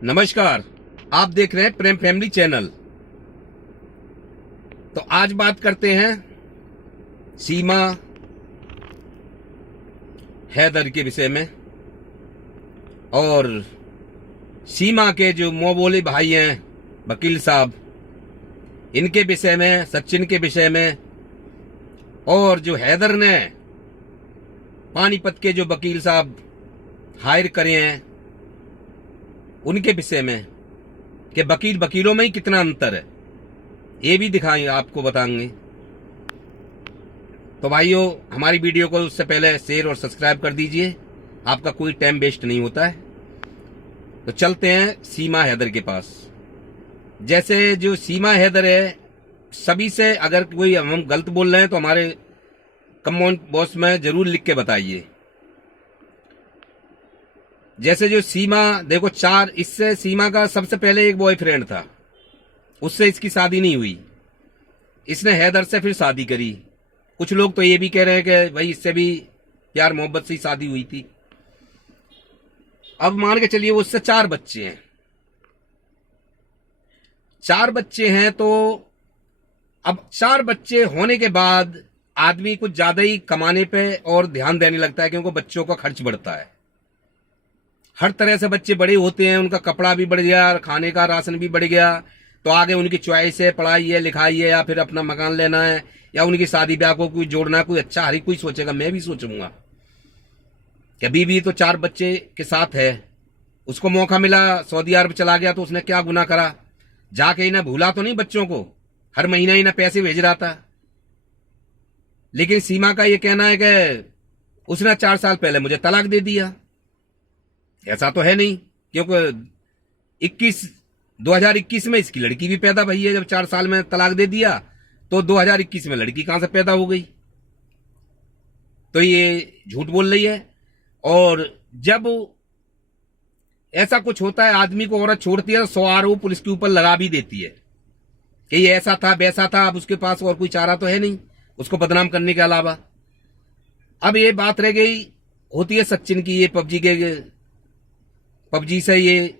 नमस्कार। आप देख रहे हैं प्रेम फैमिली चैनल। तो आज बात करते हैं सीमा हैदर के विषय में और सीमा के जो मोबोले भाई हैं वकील साहब, इनके विषय में, सचिन के विषय में, और जो हैदर ने पानीपत के जो वकील साहब हायर करे हैं उनके विषय में कि वकीलों में ही कितना अंतर है, ये भी दिखाएंगे, आपको बताएंगे। तो भाइयों, हमारी वीडियो को उससे पहले शेयर और सब्सक्राइब कर दीजिए, आपका कोई टाइम वेस्ट नहीं होता है। तो चलते हैं सीमा हैदर के पास। जैसे जो सीमा हैदर है, सभी से अगर कोई हम गलत बोल रहे हैं तो हमारे कमेंट बॉक्स में जरूर लिख के बताइए। जैसे जो सीमा, देखो इससे सीमा का सबसे पहले एक बॉयफ्रेंड था, उससे इसकी शादी नहीं हुई, इसने हैदर से फिर शादी करी। कुछ लोग तो ये भी कह रहे हैं कि भाई इससे भी प्यार मोहब्बत से ही शादी हुई थी। अब मान के चलिए वो उससे 4 बच्चे हैं। 4 बच्चे हैं तो अब 4 बच्चे होने के बाद आदमी कुछ ज्यादा ही कमाने पे और ध्यान देने लगता है, क्योंकि बच्चों का खर्च बढ़ता है। हर तरह से बच्चे बड़े होते हैं, उनका कपड़ा भी बढ़ गया, खाने का राशन भी बढ़ गया, तो आगे उनकी चॉइस है, पढ़ाई है, लिखाई है, या फिर अपना मकान लेना है, या उनकी शादी ब्याह को कोई जोड़ना है। कोई अच्छा, हर कोई सोचेगा, मैं भी सोचूंगा कि अभी भी तो 4 बच्चे के साथ है। उसको मौका मिला, सऊदी अरब चला गया, तो उसने क्या गुनाह करा? जाके इन्हें भूला तो नहीं बच्चों को, हर महीना इन्हें पैसे भेज रहा था। लेकिन सीमा का ये कहना है कि उसने 4 साल पहले मुझे तलाक दे दिया। ऐसा तो है नहीं, क्योंकि 2021 में इसकी लड़की भी पैदा हुई है। जब 4 साल में तलाक दे दिया तो 2021 में लड़की कहां से पैदा हो गई? तो ये झूठ बोल रही है। और जब ऐसा कुछ होता है, आदमी को औरत छोड़ती है तो 100 आरोप पुलिस के ऊपर लगा भी देती है कि ये ऐसा था, वैसा था। अब उसके पास और कोई चारा तो है नहीं उसको बदनाम करने के अलावा। अब ये बात रह गई होती है सचिन की, ये पबजी से ये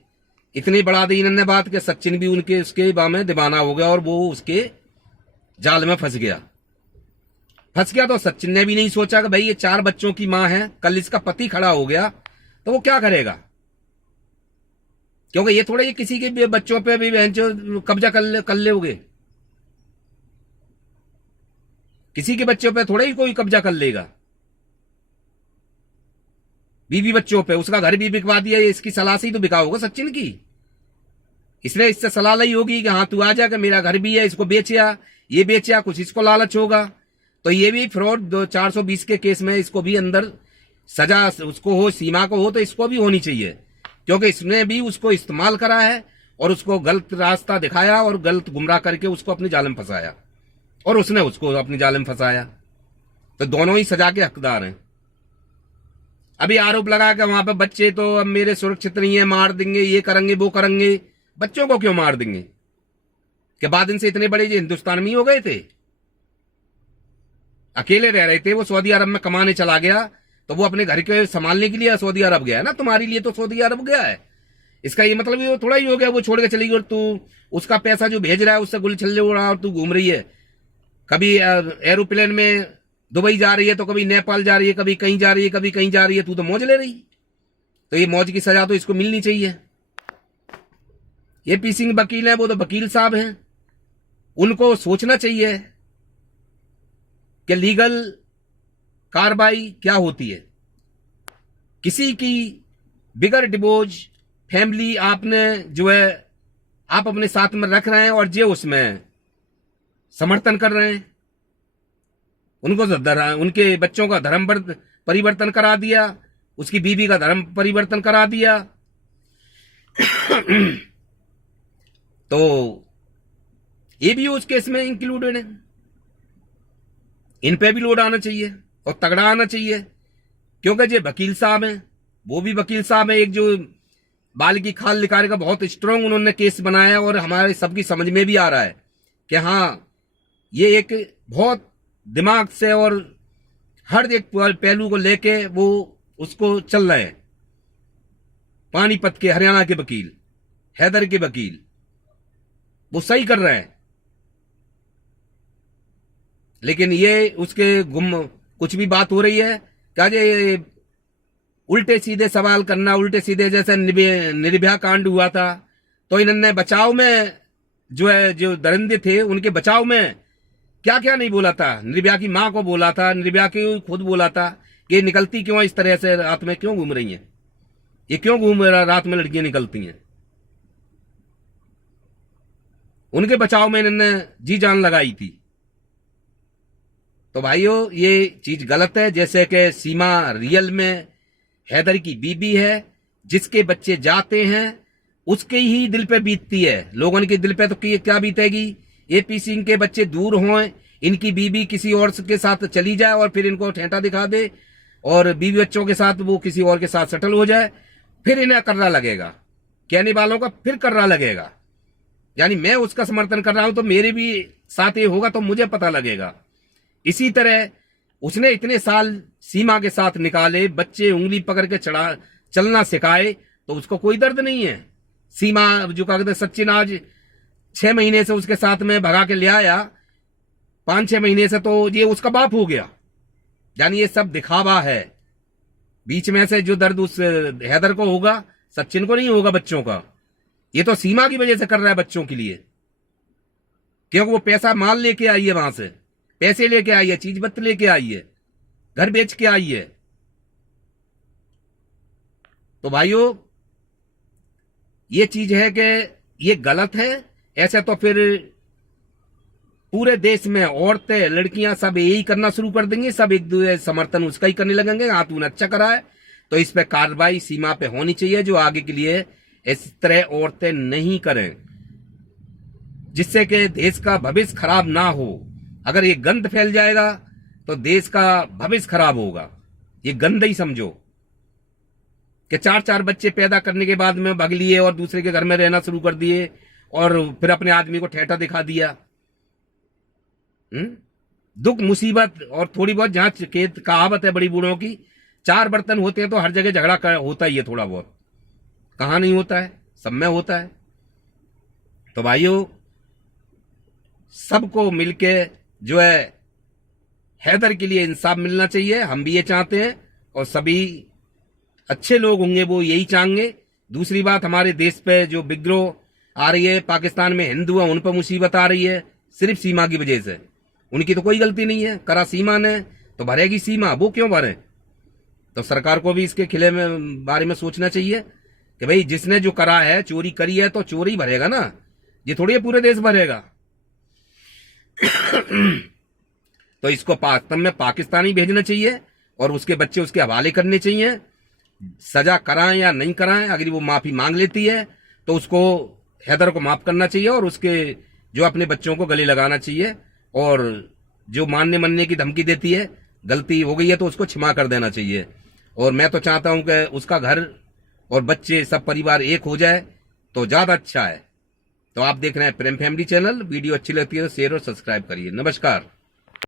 इतनी बढ़ा दी इन्होंने बात कि सचिन भी उसके में दीवाना हो गया और वो उसके जाल में फंस गया। तो सचिन ने भी नहीं सोचा कि भाई ये 4 बच्चों की मां है, कल इसका पति खड़ा हो गया तो वो क्या करेगा? क्योंकि ये थोड़ा, ये किसी के भी बच्चों पे भी कब्जा कर लोगे, किसी के बच्चों पे थोड़ा ही कोई कब्जा कर लेगा। बीवी बच्चों पे, उसका घर भी बिकवा दिया, इसकी सलाह से ही तो बिका होगा सचिन की। इसने इससे सलाह ली होगी कि हाँ तू आ जा, कि मेरा घर भी है, इसको बेचिया, ये बेचिया, कुछ इसको लालच होगा। तो ये भी फ्रॉड 420 के केस में इसको भी अंदर सजा उसको हो, सीमा को हो, तो इसको भी होनी चाहिए, क्योंकि इसने भी उसको इस्तेमाल करा है और उसको गलत रास्ता दिखाया और गलत गुमराह करके उसको अपनी जाल में फंसाया, और उसने उसको अपनी जाल में फंसाया। तो दोनों ही सजा के हकदार हैं। अभी आरोप लगा कि वहां पे बच्चे तो अब मेरे सुरक्षित नहीं है, मार देंगे, ये करेंगे, वो करेंगे। बच्चों को क्यों मार देंगे? कि बाद इनसे इतने बड़े हिंदुस्तान में ही हो गए थे, अकेले रह रहे थे। वो सऊदी अरब में कमाने चला गया, तो वो अपने घर के संभालने के लिए सऊदी अरब गया है ना, तुम्हारे लिए तो सऊदी अरब गया है। इसका ये मतलब ये थोड़ा ही हो गया वो छोड़ के चली गई और तू उसका पैसा जो भेज रहा है उससे गुल छल्ले उड़ा और तू घूम रही है। कभी एरोप्लेन में दुबई जा रही है, तो कभी नेपाल जा रही है, कभी कहीं जा रही है, कभी कहीं जा रही है, तू तो मौज ले रही। तो ये मौज की सजा तो इसको मिलनी चाहिए। ये पी सिंह वकील है, वो तो वकील साहब हैं, उनको सोचना चाहिए कि लीगल कार्रवाई क्या होती है। किसी की बिगर डिवोर्स फैमिली आपने जो है आप अपने साथ में रख रहे हैं और जे उसमें समर्थन कर रहे हैं, उनको उनके बच्चों का धर्म परिवर्तन करा दिया, उसकी बीवी का धर्म परिवर्तन करा दिया। तो ये भी उस केस में इंक्लूडेड है। इन पे भी लोड आना चाहिए और तगड़ा आना चाहिए, क्योंकि जो वकील साहब हैं वो भी वकील साहब हैं। एक जो बाल की खाल निकालने का बहुत स्ट्रांग उन्होंने केस बनाया, और हमारे सबकी समझ में भी आ रहा है कि हाँ ये एक बहुत दिमाग से और हर एक पहलू को लेके वो उसको चल रहे हैं। पानीपत के हरियाणा के वकील हैदर के वकील, वो सही कर रहे हैं। लेकिन ये उसके कुछ भी बात हो रही है क्या, ये उल्टे सीधे सवाल करना, उल्टे सीधे, जैसे निर्भया कांड हुआ था तो इन्होंने बचाव में जो है, जो दरिंदे थे उनके बचाव में क्या क्या नहीं बोला था। निर्भया की मां को बोला था, निर्भया की खुद बोला था कि निकलती क्यों इस तरह से, रात में क्यों घूम रही हैं, ये क्यों घूम रहा, रात में लड़कियां निकलती हैं। उनके बचाव में इन्होंने जी जान लगाई थी। तो भाइयों ये चीज गलत है। जैसे कि सीमा रियल में हैदर की बीबी है, जिसके बच्चे जाते हैं उसके ही दिल पे बीतती है। लोगों के दिल पे तो क्या बीतेगी। एपी सिंह के बच्चे दूर हों, इनकी बीबी किसी और के साथ चली जाए और फिर इनको ठेंटा दिखा दे और बीवी बच्चों के साथ वो किसी और के साथ सेटल हो जाए, फिर इन्हें कर्रा लगेगा, कहने वालों का फिर कर्रा लगेगा। यानी मैं उसका समर्थन कर रहा हूं तो मेरे भी साथ ये होगा तो मुझे पता लगेगा। इसी तरह उसने इतने साल सीमा के साथ निकाले, बच्चे उंगली पकड़ के चलना सिखाए, तो उसको कोई दर्द नहीं है। सीमा जो कहते सचिन आज 6 महीने से उसके साथ में भगा के ले आया, 5-6 महीने से, तो ये उसका बाप हो गया। यानी ये सब दिखावा है। बीच में से जो दर्द उस हैदर को होगा, सचिन को नहीं होगा बच्चों का। ये तो सीमा की वजह से कर रहा है बच्चों के लिए, क्योंकि वो पैसा माल लेके आई है, वहां से पैसे लेके आई है, चीज बत्त लेके आई है, घर बेच के आई है। तो भाइयों ये चीज है कि ये गलत है। ऐसे तो फिर पूरे देश में औरतें, लड़कियां सब यही करना शुरू कर देंगे, सब एक दूसरे समर्थन उसका ही करने लगेंगे। हाँ तूने अच्छा करा है, तो इस पे कार्रवाई सीमा पे होनी चाहिए, जो आगे के लिए इस तरह औरतें नहीं करें, जिससे कि देश का भविष्य खराब ना हो। अगर ये गंद फैल जाएगा तो देश का भविष्य खराब होगा। ये गंद ही समझो कि 4-4 बच्चे पैदा करने के बाद में भाग लिए और दूसरे के घर में रहना शुरू कर दिए और फिर अपने आदमी को ठेठा दिखा दिया। दुख मुसीबत और थोड़ी बहुत, जहां कहावत है बड़ी बूढ़ों की, 4 बर्तन होते हैं तो हर जगह झगड़ा होता ही है थोड़ा बहुत। कहां नहीं होता है, सब में होता है। तो भाइयों सबको मिलके जो है हैदर के लिए इंसाफ मिलना चाहिए। हम भी ये चाहते हैं और सभी अच्छे लोग होंगे वो यही चाहेंगे। दूसरी बात, हमारे देश पे जो विद्रोह आ रही है, पाकिस्तान में हिंदू है उन पर मुसीबत आ रही है, सिर्फ सीमा की वजह से। उनकी तो कोई गलती नहीं है, करा सीमा ने तो भरेगी सीमा, वो क्यों भरे। तो सरकार को भी इसके खिले में बारे में सोचना चाहिए कि भाई जिसने जो करा है, चोरी करी है तो चोरी भरेगा ना, ये थोड़ी है पूरे देश भरेगा। तो इसको वास्तव में पाकिस्तान ही भेजना चाहिए और उसके बच्चे उसके हवाले करने चाहिए। सजा कराएं या नहीं कराएं, अगर वो माफी मांग लेती है तो उसको, हैदर को माफ करना चाहिए और उसके जो अपने बच्चों को गले लगाना चाहिए। और जो मानने मनने की धमकी देती है, गलती हो गई है तो उसको क्षमा कर देना चाहिए। और मैं तो चाहता हूं कि उसका घर और बच्चे सब परिवार एक हो जाए तो ज्यादा अच्छा है। तो आप देख रहे हैं प्रेम फैमिली चैनल। वीडियो अच्छी लगती है तो शेयर और सब्सक्राइब करिए। नमस्कार।